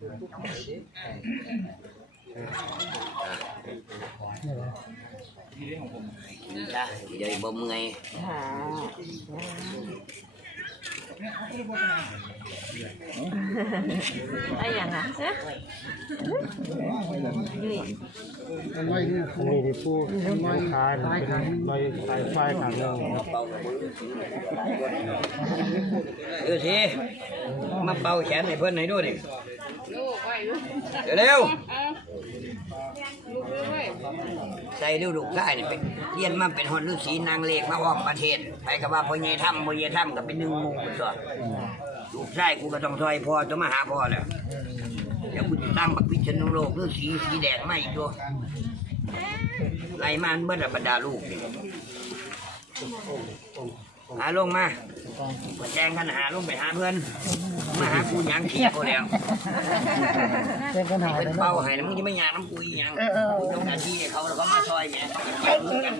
จ้ะเดี๋ยบ่มื่อยไรอ้ยังอะอันนี้ที่ผู้ไม่ขายไม่ขายไฟขายเรื่องนะครับเดี๋ยวสิมาเป่าแขนให้เพิ่อนหน่อยดูดิ เดี๋ยวเร็วใส่ดูลูกชายนี่เป็นเรียนมาเป็นฮอนฤาษีนางเลขมาอ้อมประเทศไปกับว่าพ่อใหญ่ถ้ำพ่อใหญ่ถ้ำก็เป็นหนึ่งหมู่ตัวลูกชายกูก็ต้องซอยพ่อจะมาหาพ่อแล้วเดี๋ยวกูจะตั้งบักพิชนุโลกฤาษีสีแดงมาอีกตัวไล่มาเมื่อบรรดาลูกนี่ หาลงมามาแจ้งกันหาลงไปหาเพื่อนมาหากูหยังขี้กูแล้วแจ้งกันหายเป็นแล้วเป้าให้แล้วมึงจะไม่ยางน้ำกูอีหยังกูต้องการที่ให้เขาแล้วเขามาซอยแหม่เขาจะแจ้งมึงกัน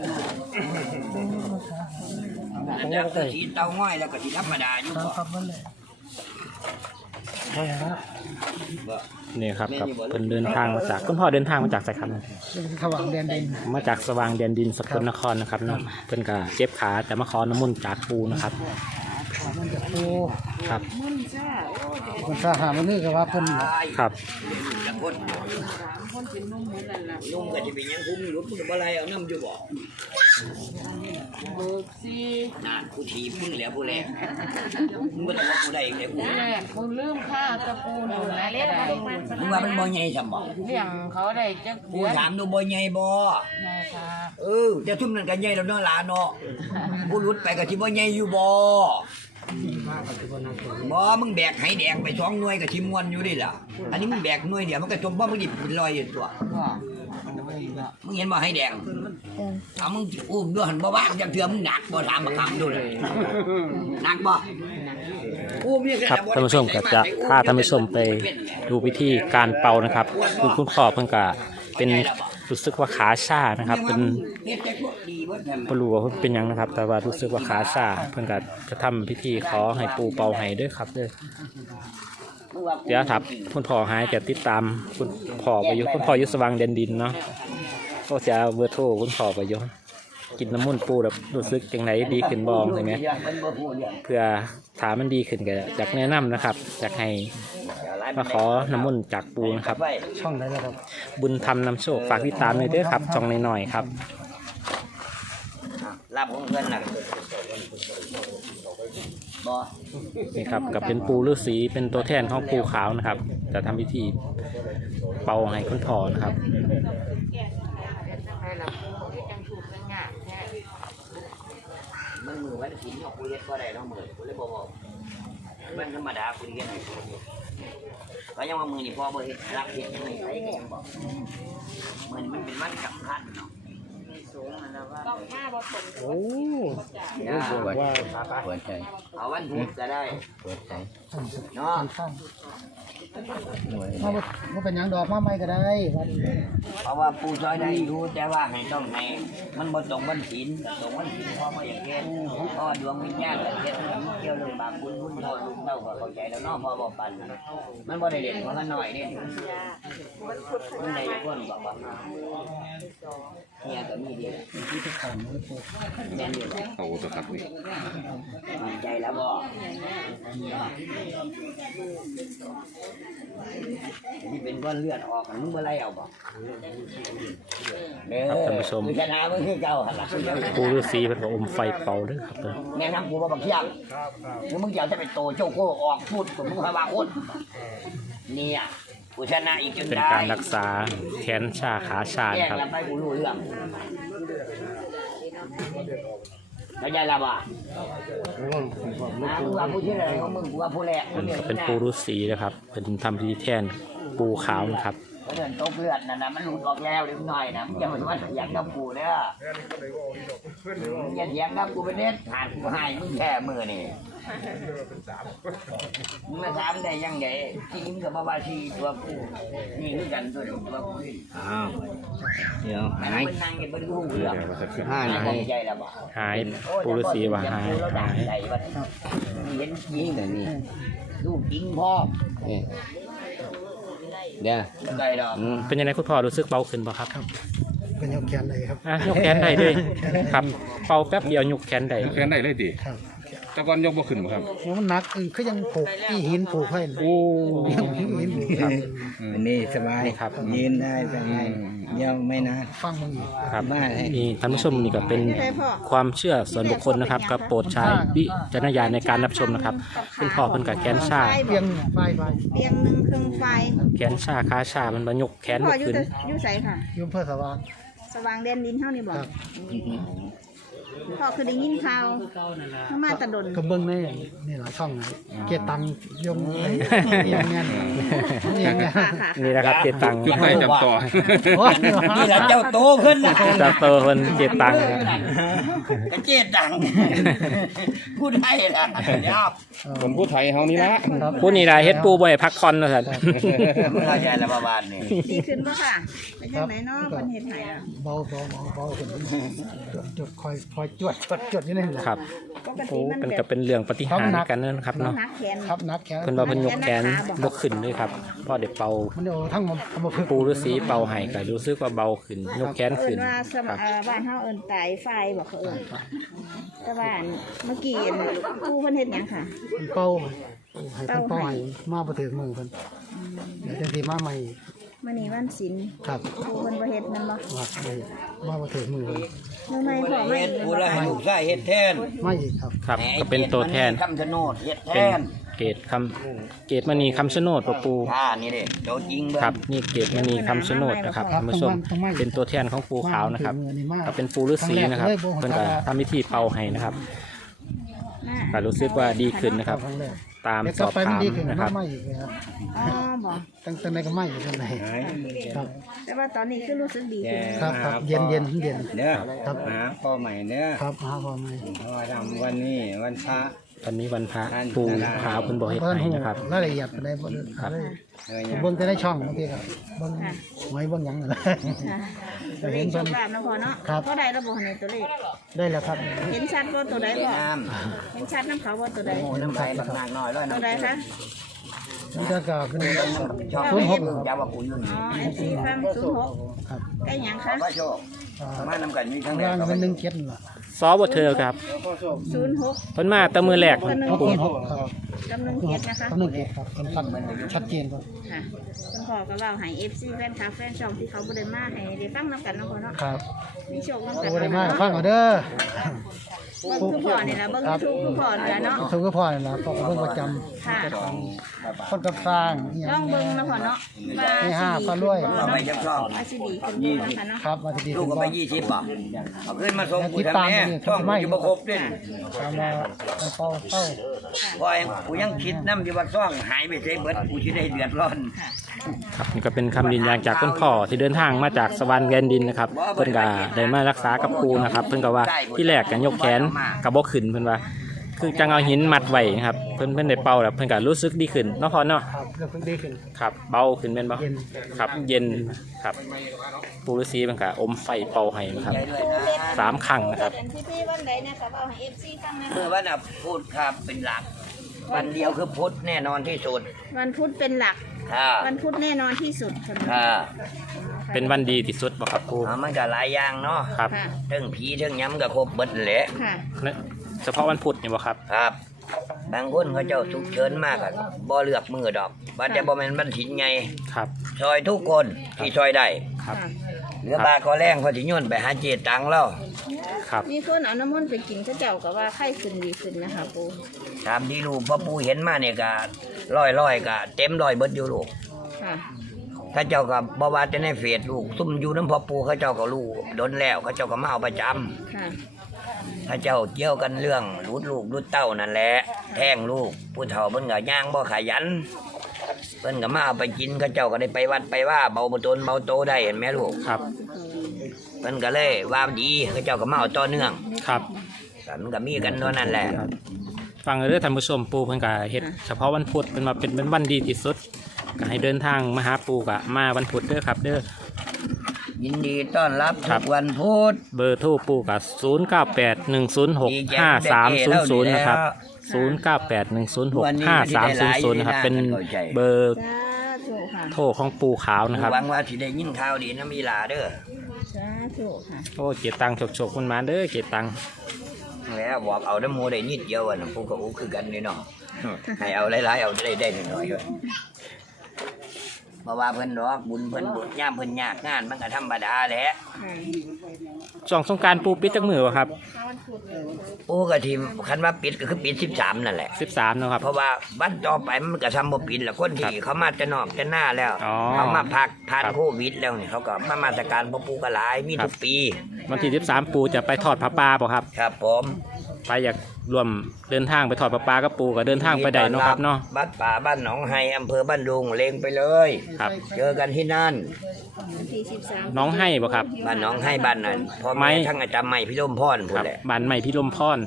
แล้วก็สีเตาง่อยแล้วก็สีธรรมดาอยู่บ่ครับนั่ นแหละใช่ครับบ่นี่ครับกับเพิ่นเดินทางมาจากคุณพ่อเดินทางมาจากไสครับสว่างแดนดิน มาจากสว่างแดนดินสกลนครนะครับเนาะเพิ่นก็เจ็บขาแต่มาขอน้ำมนต์จากปูนะครับมันจะปู ครับคนสาหามันนี่ก็ว่าเพิ่นตายครับ จังคนนุ่มก็จะเป็นหยังคุ้มรู้มึงบ่ไรเอาน้ำอยู่บ่เบิกซีน่ากูถีบมึงแล้วผู้แรกมึงบ่ต้องว่ากูได้อีกแล้วกูแรกมึงลืมค่าตะปูหนูนะเล่นมามึงว่ามันบ่ใหญ่ซำบ่เลี้ยงเขาได้จักกูเดือนถามดูบ่ใหญ่บ่ไงครับเออจะทุ่มนั่นกันใหญ่แล้วเนาะหลานเนาะกูรุดไปกับที่บ่ใหญ่อยู่บ่ บ่มึงแบกไหแดงไปสองหน่วยกับที่มวนอยู่ดิล่ะ อันนี้มึงแบกหน่วยเดียวมันก็จมบ่มึงดิเป็นรอยอยู่ตัวมึงเห็นบ่ไหแดงเอามึงอุ้มด้วยหันบ่ว่างจังเทื่อมึงหนักบ่ถามมาคำดูเลยหนักบ่อุ้มนี่ครับท่านผู้ชมก็จะพาท่านผู้ชมไปดูวิธีการเป่านะครับ คุณคุณพ่อเพิ่นก็เป็น รู้สึกว่าขาชานะครับเป็นเฮ็ดแต่พวกดีเบิดนั่นบ่รู้ว่าเพิ่นเป็นหยังนะครับ แต่ว่ารู้สึกว่าขาชาเพิ่นก็จะทำพิธีขอให้ปูเป่าให้ด้วยครับเด้อมึงว่าเดี๋ยวครับคุณพ่อหายจะติดตามคุณพ่อไปอยู่คุณพ่ออยู่สว่างแดนดินเนาะก็จะเอาเบอร์โทรคุณพ่อไปอยู่กินน้ำมันต์ปูแบบรู้สึกจังไหนดีขึ้นบ้องใช่ไหมมันบ่พูดอย่างเพื่อถามมันดีขึ้นก็อยากแนะนำนะครับอยากให้ มาขอน้ำมันต์จากปูนะครับไปช่องไหนแล้วครับ บุญธรรมนำโชคฝากติดตามเลยเด้อครับจองหน่อยๆครับรับของเพื่อนน่ะบ่นี่ครับกับเป็นปูฤาษีเป็นตัวแทนของปูขาวนะครับ จะทำพิธีเป่าให้คุณพ่อนะครับให้ละปูที่จังถูกจังงามแท้มันมือวันศีลเนาะกูเฮ็ดบ่ได้เนาะมือกูเลยบ่บอกมันธรรมดากูเฮ็ดให้กู ก็ยังว่ามือนี่พอบ่เฮ็ดรักเฮ็ดยังไงไรก็ยังบอกมือนี่มันเป็นวันสำคัญเนาะ สูงแล้วว่าต้องมาบ่ตรงโอ้จ้าบอกว่าเปิดใจเอาวันพุธก็ได้เปิดใจเนาะข้างมาบ่บ่เป็นหยังดอกมาใหม่ก็ได้วัดเพราะว่าปูซอยได้อยู่แต่ว่าให้ต้องให้มันบ่ตรงวันศีลตรงวันศีลพอบ่อยากเฮ็ดเพราะว่าดวงวิญญาณก็เฮ็ดมันเกี่ยวเรื่องบาปบุญบุญพ่อลูกเต้าก็เข้าใจแล้วเนาะพอบ่ปันมันบ่ได้เด่นเพราะมันน้อยนี่มันได้คนบอกว่าเนี่ยก็มีดีแม่นอยู่บ่โอ้ตัวครับนี่มั่นใจแล้วบ่นี่เป็นก้อนเลือดออกมึงบ่ไล่เอาบ่เด้อครับท่านผู้ชมคือชนะมึงคือเก่าหั่นล่ะปูฤาษีเป็นว่าอมไฟเป่าด้อครับเด้อแนะนำกูว่าบักเที่ยงหรือมึงอยากจะไปโตโจโก้ออกพูดกับมึงพาว่าคนเนี่ย กูชนะอีกจนเป็นได้การรักษาแขนชาขาชาแยกครับแล้วไปกูรู้เรื่องเข้าใจแล้วป่ะนะมึงว่าผู้ชื่ออะไรของมึงกูว่าผู้แรกเป็นปูฤาษีนะครับ เป็นทำพิธีแทนปูขาวนะครับ เขาเดินตกเลือดนะนะมันหลุดออกแล้วนิดหน่อยนะมึงอย่ามาว่าอยากกับกูเด้อมึงอย่าเถียงกับกูเป็นเด็ดขาดกูให้มึงแค่มือนี่มึงมาถามได้ยังไงจริงกับบ้าชีตัวกูนี่คือกันตัวเดียวตัวกูนี่อ้าวเดี๋ยวมัหายนนั่งกันบนหูเรื่องห้าหาหายใจแล้วบ่หายปูฤาษีว่าหายหายใจว่าเห็นจริงแต่นี่ลูกจริงพ่อนี่ เดี๋ยวไกลดอกอืมเป็นยังไงคุณพ่อรู้สึกเบาขึ้นบ่ครับเป็นยกแขนเลยครับอะยกแขนได้ด้วยครับเป่าแป๊บเดียวยกแขนได้แค่ได้เลยดิครับ แตะกอนยกบ่ขึ้นบ่ครับ โอ้มันหนักเออคือยังผูกที่หินผูกให้โอ้ หินผูกครับ อันนี้สบายนี่ครับ ยืนได้สบายเดี๋ยวไม่นาน ฟังมึงอีก ครับมาให้นี่ท่านผู้ชมนี่ก็เป็นความเชื่อส่วนบุคคลนะครับก็โปรดใช้วิจารณญาณในการรับชมนะครับคุณพ่อเพิ่นกับแขนชาเพียงไฟไฟเตียงหนึ่งเครื่องไฟแขนชาขาชามันบรยกแขนพ่บ่ออยู่ขึ้นแต่อยู่ใสค่ะ ยุ่เพื่อสว่าง สว่างแดนดินเท่านี้บอกครับ พ่อคือได้ยินข่าวมาตะดนก็เบิ้งในนี่หลายช่องนะเกียรติตังยงไอ้นี่ยังไงนี่ยังไงค่ะค่ะนี่นะครับเจตังจุดไฟจำต่อโอ้ยนี่แหละเจ้าโตขึ้นนะจับตัวเพิ่นเจตังกระเจี๊ยดดังพูดให้ล่ะเดี๋ยวคนผู้ไทยเฮานี่ละผู้นี้ได้เฮ็ดปูบ่ให้พักคอนว่าซั่นมึงเข้าใจแล้วประมาณนี้ดีขึ้นปะค่ะเป็นยังไงเนาะเพิ่นเฮ็ดให้อะเบาเบาเบาเบาขึ้นจดจดคอยคอยจวดจวดจวดอยู่นี่แหละครับปกโอ้ติมันเป็นแบก็บเป็นเรื่องปฏิหารย์กันนะครับเนาะนักแขนครับนับแขนเพิ่นว่าเพิ่นยกแขนบ่ขึ้นด้วยครับพอได้เป่ามันเอาทั้งหมดเอามาพึ่งปูฤาษีเป่าให้ก็รู้สึกว่าเบาขึ้นยกแขนเอิ้ขึ้นนว่าสคมรับเอ่อบ้านเฮาเอิ้นตายไฟบอกเขาเอิ้นแต่ว่าอันเมื่อกี้อันผู้เพิ่นเฮ็ดหยังค่ะมันเป้าให้เพิ่นเป้าให้มาบ่ถึงมือเพิ่นเดี๋ยวจังสิมาใหม่ มื้อนี้วันศีลครับผู้เพิ่นบ่เฮ็ดนั่นบ่ว่าได้มาบ่ถึงมือเพิ่นมื้อใหม่พ่อไม่เฮ็ดกูแล้วให้ลูกชายเฮ็ดแทนมาอีกครับ ครับ ก็เป็นตัวแทน คำชะโนดเฮ็ดแทเป็นนเกตคำเกตมณีคำชะโนดปะปู อ่านี่เด้โตจริงเบิ่ง ครับ นี่เกตมณีคำชะโนดนะครับท่านผู้ชม เป็นตัวแทนของปูขาวนะครับมาถึงมือนี่มาก็เป็นปูฤาษีนะครับ เพิ่นก็ทำพิธีเป่าให้นะครับ ก็รู้สึกว่าดีขึ้นนะครับงแก ตามเดี๋ยวสกลัอบบไปมันถามดีขึ้นนะครับมาอีกนะครับ อ๋อบ่ตั้งแต่ไหนก็มาอีกตั้งไหนครับ แต่ว่าตอนนี้คือรู้สึกดีขึ้นครับครับเย็นเย็นเย็น เด้อครับ หาพ่อใหม่เด้อครับหาพอไหมเพราะว่าทำวันนี้วันพระ วันนี้วันพระปูขาวเพิ่นบอกให้เพิ่นให้หูนะครับ รายละเอียดไปได้บ่ได้ครับเออยังเบิ่งแต่ในช่องบางทีครับเบิ่งไว้เบิ่งหยังนั่นแหละ ค่ะตัวเลขโชคลาภนะพ่อเนาะครับ เท่าใดระบุในตัวเลข ได้แล้วครับ เห็นชัดว่าตัวใดพ่อน้เห็นชัดน้ำเขาว่าตัวใดำโอ้น้ำไหลน้ำหนักน้อยร้อยตัวน้ำใด คะนี่ก็ก็เป็นชอบศูนย์หกยาวว่ากูยุ่นอ๋อเอฟซีฟังศูนย์หกครับใกล้หยังคะพระโชคมาน้ำกันมีทั้ข้างงแรกล่างก็เป็เป็นนหนึ่งเจ็ดนั่นล่ะซอบ่เธอครับศูนย์หกเพิ่นมาแต่มือแรกคนหนึ่งศูเจ็นดย์หกครับกำลังเจ็ดนะคะกำหนึ่งเจ็ดครับเป็นตั้งชัดเจนครับค่ะคุณพ่อก็เล่าให้เอฟซีแฟนคลับแฟนช่องที่เขาบริมาให้ได้ฟังน้ำกันเนาะพ่อเนาะครับ มีโชคน้ำกันโอ้ได้เนาะมากฟังเอาเด้อ เบิ่งคือพ่อนี่ละเบิ่งยูทูบคือพ่อนี่ละเนาะทุกก็พอนี่ล่ะก็เบิ่งประจค่ะำคนกับสร้างเนี่ย ลองเบิ่งนะพ่อเนาะว่าให้ห้าพารวยเอาไปจับช่องอาชีดีขึ้นนะคะเนาะครับมาสิดีลูกขึ้นก็บ่ไปยี่สิบป่ะเอาขึ้นมาส่งกูทำแม่ช่องกูจะมาครบด้วย ตามมาเป้าเป้าพอกูยังคิดน้ำอยู่ว่าซ่องหายไปใช้เบิดกูจะได้เดือดร้อนครับนี่ก็เป็นคำยืนยันจากคุณพ่อที่เดินทางมาจากสวรรค์แดนดินนะครับเพิ่นก็ได้มารักษากับปูนะครับ เพิ่นก็ว่าที่แรกกันยกแขนกับบ่ขึ้นเพิ่นว่า คือจังเอาหินมัดไว้นะครับ เพิ่นเพิ่นได้เป่าแล้วเพิ่นก็รู้สึกดีขึ้นเนาะพ่อเนาะครับเรื่องดีขึ้นครับ เบาขึ้นแม่นบ่เย็นครับ เย็นครับปูฤาษีมันก็อมไฟเป่าให้นะครับใจด้วยนะสามครั้งนะครับ เป็นที่พี่วันใดนะคะเอาให้เอฟซีฟังนะเมื่อวันน่ะพูดครับเป็นหลัก วันเดียวคือพุทธแน่นอนที่สุดวันพุธเป็นหลัก ค่ะวันพุธแน่นอนที่สุดค่ะค่ะ เป็นวันดีที่สุดบ่ครับปูอ่ามันก็หลายอย่างเนาะครับค่ะเรื่องผีเรื่องย้ำก็ครบเบิดแหละค่ะ และเฉพาะวันพุธนี่บ่ครับ ครับ บางคนเขาเจ้าสุกเชิญมากอะบ่เลือกมือดอกว่าจะบ่แม่นบันถินไงครับ ซอยทุกคนที่ซอยได้ครับ ค่ะ เหลือบาก็แรงเขาสิโยนไปหาเจตังแล้วครับ มีคนเอาน้ำมันต์ไปกินเขาเจ้าก็ว่าไข้ขึ้นดีขึ้นนะคะปูตามที่ลูกพ่อปู่เห็นมาเนี่ยก็ร้อยร้อยๆก็เต็มร้อยเบิดอยู่ลูกค่ะเขาเจ้าก็บ่ว่าจะในเฟซลูกซุ่มอยู่น้ำพ่อปู่เขาเจ้าก็รู้ดนแล้วเขาเจ้าก็มาเอาประจำค่ะเขาเจ้าเกี่ยวกันเรื่องรูดลูกรูดเต้านั่นแหละ แท่งลูกผู้เฒ่าเพิ่นก็ย่างบ่ขยันเพิ่นก็มาเอาไปกินเขาเจ้าก็ได้ไปวัดไปว่าเบาบ่ตนเบาโตได้เห็นไหมลูกครับ เพิ่นก็เลยว่าดีเขาเจ้าก็มาเอาต่อเนื่องครับก็มันก็มีกันเท่านั้นแหละ ฟังเด้อท่านผู้ชมปูเพิ่นก็เฮ็ดเฉพาะวันพุธเป็นมาเป็นเป็นวันดีที่สุด ก็ให้เดินทางมาหาปูก็มาวันพุธเด้อครับ เด้อยินดีต้อนรับครัทุบกวันพุธเบอร์โทรปูก็0981065300นะครับ0981065300นะครับเป็นเบอร์สาธุธุค่ะโทของปูขาวนะครับหวังว่าสิได้ยินข่าวดีนะมีหลาเด้อสาธุค่ะโอ้เกตังฉกฉกมันมาเด้อเกตังแล้วบอกเอาน้ำหมูได้นิดเดียวอะนะปูกับอูคือกันนี่เนาะให้เอาหลายๆเอาได้ได้หน่อยๆด้วย เพราะว่าเพิ่นดอกบุญเพิ่นบุญย่ามเพิ่นยากงานมันก็ธรรมดาแหละ ช่วงสงกรารปูปิดจักมือวะครับปูกับทีมคันว่าปิดก็คือปิดสิบสามนั่นแหละ13เนาะครับ เพราะว่าบ้านต่อไปมันก็ทำบ่ปิดแล้วคนที่เขามาจะนอกจะหน้าแล้วอ๋อเขามาพักผ่านครับ โควิดแล้วเนี่ยเขาก็มามาตรการบ่ปูก็หลายมีครับทุกปีวันที่13ปูจะไปทอดผ้าป่าเปล่ะครับ ครับผมไปอยากรวมเดินทางไปทอดผ้าป่ากับปูก็เดินทางไปได้เนาะครับเนาะ บ้านป่าบ้านหนองไฮอำเภอบ้านดุงเลงไปเลย ครับ เจอกันที่นั่น วันที่สิบสามน้องให้บ่ครับ บ้านหนองไฮบ้านนั้นพ่อไม้ แม่ทั้งอาจารย์ใหม่พี่ลมพรพูคดรับแหละบ้านใหม่พิรมพร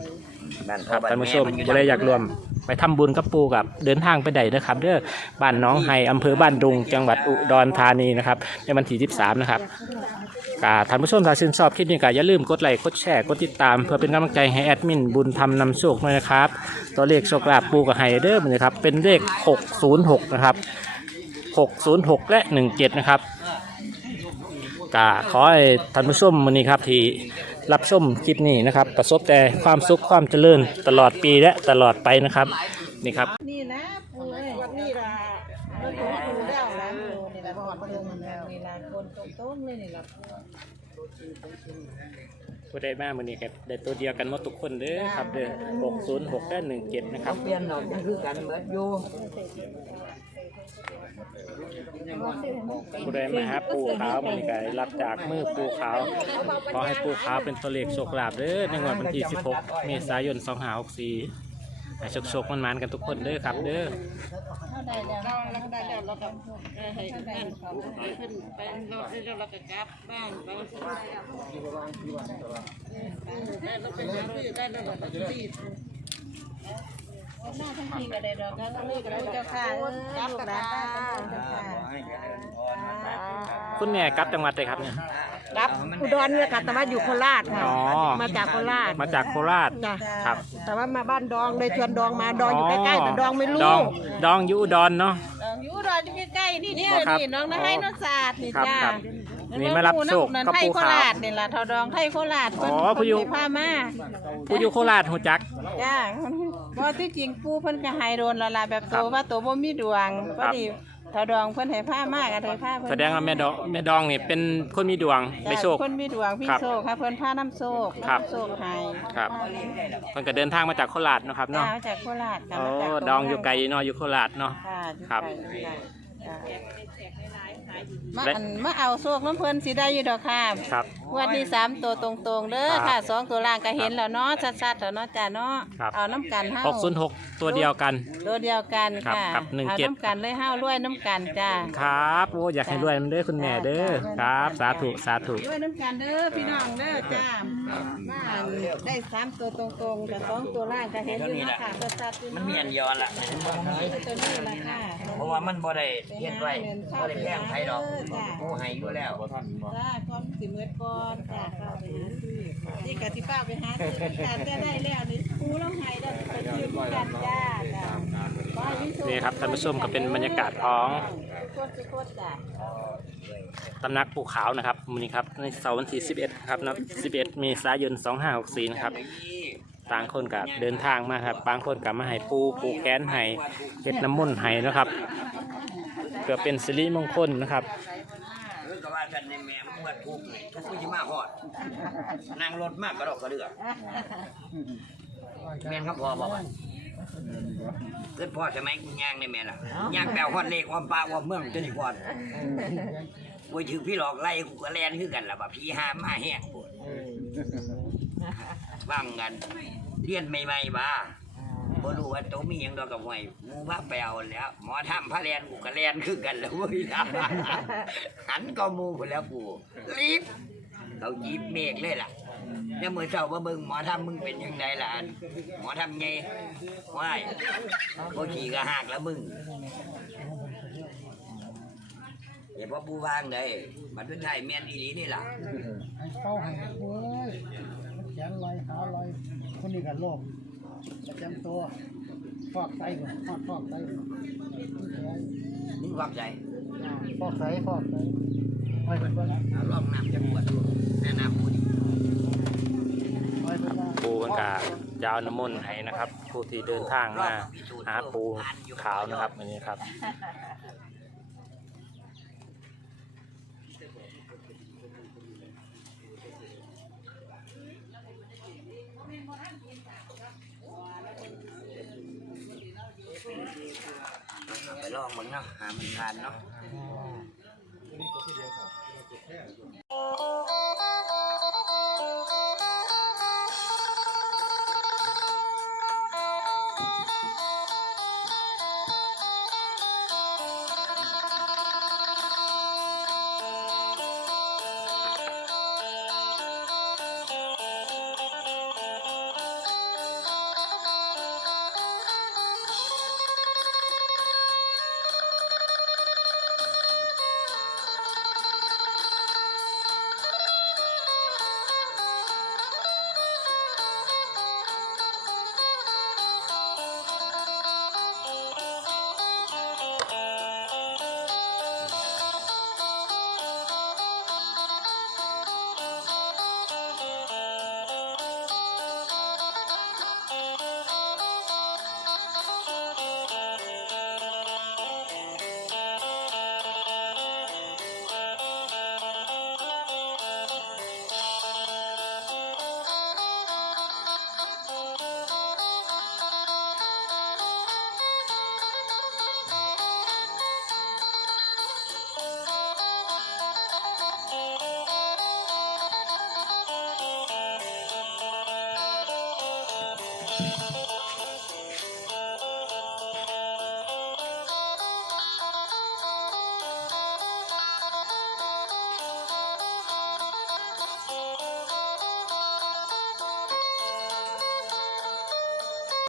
บ้านคพ่อรับบ้านท่านแม่ผู้ชมมันอยู่บ่ได้อยากรวมไปทำบุญกับปูกับเดินทางไปได้นะครับเด้อบ้านน้องไฮอำเภอบ้านดุงจังหวัดอุดรธานีนะครับในวันที่13นะครับ กาท่านผู้ชมถ้าชื่นชอบคลิปนี้ก็อย่าลืมกดไลค์กดแชร์กดติดตาม เพื่อเป็นกำลังใจให้แอดมินบุญธรรมนำโชคด้วยนะครับ ตัวเลขโชคลาภปูกับไฮเดอร์นะครับเป็นเลข 606 นะครับ 606 และ 17 นะครับก็ขอให้ท่านผู้ชมวันนี้ครับที่รับชมคลิปนี้นะครับ ประสบแต่ความสุขความเจริญตลอดปีและตลอดไปนะครับนี่ครับนี่นะปูเอ้ยวันนี้ล่ะรถของปูแล้วนะปูนี่ละบอกมาลงแล้วนี่ละคนตรงๆเลยนี่ล่ะ ผู้ใดมาวันนี้ก็ได้ตัวเดียวกันหมดทุกคนเด้อครับเด้อ606และ17นะครับ เปลี่ยนดอกยังคือกันเบิดอยู่ผู้ใดมาหาปูขาวมันก็ได้รับจากมือปูขาวขอให้ปูขาวเป็นตัวเลขโชคลาภเด้อในงวดวันที่ 16 เมษายน 2564ให้โชคๆมันๆกันทุกคนเด้อครับเด้อ ได้แล้วเราก็ให้บ้านเขาให้ขึ้นไปเราเราก็กลับบ้านไปได้เราเป็นยังได้แล้วเราก็ตี หน้าทั้งทีก็ได้ดอกกันเลยก็ได้เจ้าค่ะเอ้ยลูกหลานป้าเจ้าค่ะคุณแม่กลับจังหวัดใดครับเนี่ยรับอุดรเนี่ยค่ะแต่ว่าอยู่โคราชค่ะ อ๋อ มาจากโคราชมาจากโคราชจ้ะครับ แต่ว่ามาบ้านดองเลยชวนดองมาดองอยู่ใกล้ๆแต่ดองไม่รู้ดองดองอยู่อุดรเนาะดองอยู่อุดรอยู่ใกล้ๆนี่เนี่ยบ่ครับนี่น้องนะให้น้องศาสตร์นี่ครับจ้าครับนี่มารับโชคนั่นกับไทยปูโคขาวราชนี่ล่ะเท่าดองไทยโคราชอ๋อผู้อยู่เพิ่นพามาผู้อยู่โคราชหูจักจ้าเพ ราะที่จริงปู่เพิ่นก็ให้โดนและล่ะแบบโตว่าโตบ่มีดวงพอดีเท่าดองเพิ่นให้พามาก็เลยพาเพิ่นแสดงว่าแม่ดองแม่ดองนี่เป็นคนมีดวงได้โชค คนมีดวงพี่ครับโชคค่ะเพิ่นพาน้ำโชคครับ น้ำโชคให้ครับเพิ่นก็เดินทางมาจากโคราชเนาะครับจ้าเนาะมาจากโคราชค่ะโอ้มาจากดองอยู่ไกลเนาะอยู่โคราชเนาะ ค่ะอยู่ครับ ไกลจ้ะ มาอันมาเอาโชคน้ำเพิ่นสิได้อยู่ดอกค่ะครับวันนี้สามตัวตรงๆเด้อครับค่ะสองตัวล่างก็เห็นแล้วเนาะชัดๆแล้วเนาะจ้าเนาะครับ เอาน้ำกันเฮา606ตัวเดียวกัน ตัวเดียวกันครับค่ะกับหนึ่งเอาเจ็ด น้ำกันเลยเฮารวยน้ำกันจ้า ครับโอ้อยากให้รวยมันเด้อคุณแม่เด้อครับ สาธุสาธุ ด้วยน้ำกันเด้อพี่น้องเด้อจ้าบ้านได้สามตัวตรงๆแต่สองตัวล่างก็เห็นอยู่นะคะชัดๆอยู่มันเนาะมีอันเดียวนั่นละตัวนี้ละค่ะเพราะว่ามันบ่ได้เฮ็ดไว้บ่ได้แพงไผดอกผู้ให้อยู่แล้วจ้าก้อนสิเมื่อก่อนจ้าเข้าไปหาซื้อนี่กะที่ป้าไปหาซื้อกันจะได้แล้วนี่ปูแล้วไห้แล้วไปยืมกันจ้าจ้าขอให้มีโชนี่ครับท่านผู้ชมก็เป็นบรรยากาศของโคตรโคตรจ้าตำหนักปูขาวนะครับมื้อนี้ครับในเสาร์วันที่ 11 ครับนะ11 เมษายน 2564 นะครับต่างคนกับเดินทางมาครับบางคนกับมาให้ปูปูแค้นให้เฮ็ดน้ำมนต์ให้นะครับ เพื่อเป็นสิริมงคลนะครับเออก็ว่ากันในแม่เมื่อทุกข์นี่ทุกข์มันสิมาฮอดนั่งรถมากกระดอกกระเดือกแม่นครับพ่อบอกว่าเกิดพ่อสมัยกูย่างในแม่ล่ะย่างแปลวฮอดเลขความปลาความเมืองจนอีกก่อนโอ้ยถือพี่หลอกไล่กูก็แลนคือกันล่ะบ่พี่ห้ามมาแห้งปวดบ้างกันเรียนใหม่ๆบ้า บ่รู้ว่าโตมีหยังดอกกับหวยหมูว่าไปเอาแล้ว หมอทำพระแลนกูก็แลนคือกันแล้วเว้ยล่ะหันก็หมูพุ่นแล้วกูรีบเขายิบเมฆเลยล่ะแล้วมื้อเช้ามาเบิ่งหมอทำมึงเป็นยังไงล่ะอันหมอทำไงว้ายบ่ขี่ก็หักแล้วมึงเดี๋ยวพ่อปูวางเลยมาทุนไทยแม่นอีหลีนี่ล่ะให้เข้าให้เว้ยแขนลอยขาลอยคนนี้กันโรค ประจำตัวฟอกไตก่อนฟอกฟอกไตก่อนมึงฟังใจฟฟอกใสฟอกใสไว้เพิ่นเบิ่งเอาลองน้ำจะปวดดูแนะนำผู้ดีไว้เพิ่นว่าปูมันกาจะเอาน้ำมนต์ให้นะครับ ผู้ที่เดินทางมาหาปูขาวนะครับอันนี้ครับ ไปลองมึง เนาะหามันทานเนาะ